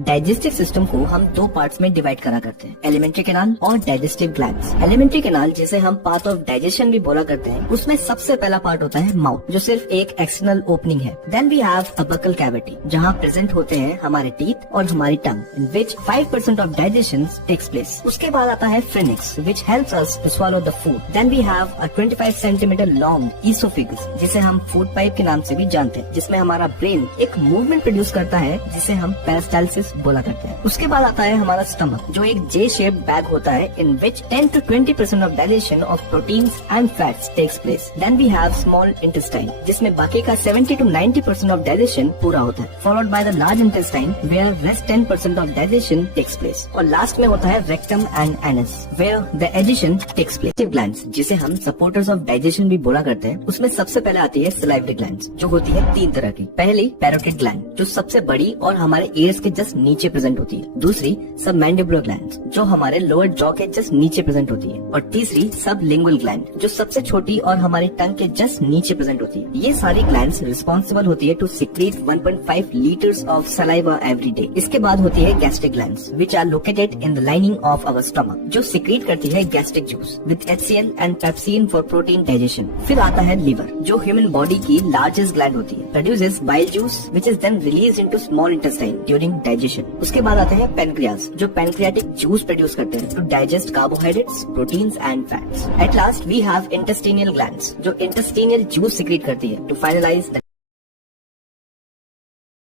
Digestive system को हम दो पार्ट्स में डिवाइड करा करते हैं, एलिमेंट्री कैनाल और डाइजेस्टिव ग्लैंड्स। एलिमेंट्री कैनाल जिसे हम पाथ ऑफ डाइजेशन भी बोला करते हैं, उसमें सबसे पहला पार्ट होता है माउथ, जो सिर्फ एक एक्सटर्नल ओपनिंग है। Then we have a buccal cavity, जहाँ प्रेजेंट होते हैं हमारे टीथ और हमारी tongue, in which 5% of digestion takes place. उसके बाद आता है pharynx, which helps us to swallow the food. Then we have a 25 centimetre long oesophagus, जिसे हम फूड पाइप के नाम से भी जानते हैं, जिसमें हमारा ब्रेन एक मूवमेंट प्रोड्यूस करता है जिसे हम पेरिस्टाल्सिस बोला करते हैं। उसके बाद आता है हमारा स्टमक, जो एक जे शेप बैग होता है, in which 10 to 20% of digestion of proteins and fats takes place. Then we have small intestine, जिसमें बाकी का 70 to 90% ऑफ डाइजेशन पूरा होता है, followed by the large intestine where rest 10% of digestion takes place. और last में होता है rectum and anus, where the egestion takes place. Glands, जिसे हम सपोर्टर्स ऑफ डाइजेशन भी बोला करते हैं, उसमें सबसे पहले आती है सलाइवरी ग्लैंड्स, जो होती है 3 तरह की। पहली पैरोटिड ग्लैंड, जो सबसे बड़ी और हमारे ईयर्स के जस्ट नीचे प्रेजेंट होती है। दूसरी सबमैंडिबुलर ग्लैंड, जो हमारे लोअर जॉ के जस्ट नीचे प्रेजेंट होती है। और तीसरी सबलिंगुअल ग्लैंड, जो सबसे छोटी और हमारी टंग के जस्ट नीचे प्रेजेंट होती है। ये सारी ग्लैंड्स रिस्पॉन्सिबल होती है to secrete 1.5 litres of saliva every day. इसके बाद होती है gastric glands, which are located in the lining of our stomach, जो सिक्रीट करती है gastric juice with HCl and pepsin for protein digestion. फिर आता है लीवर, जो ह्यूमन बॉडी की लार्जेस्ट ग्लैंड होती है, produces bile juice which is then release into small intestine during digestion. उसके बाद आते हैं पेनक्रियास, जो पेनक्रियाटिक जूस प्रोड्यूस करते हैं to digest carbohydrates, proteins and fats. At last we have intestinal glands, जो इंटेस्टिनियल जूस सिक्रीट करती है टू फाइनलाइज द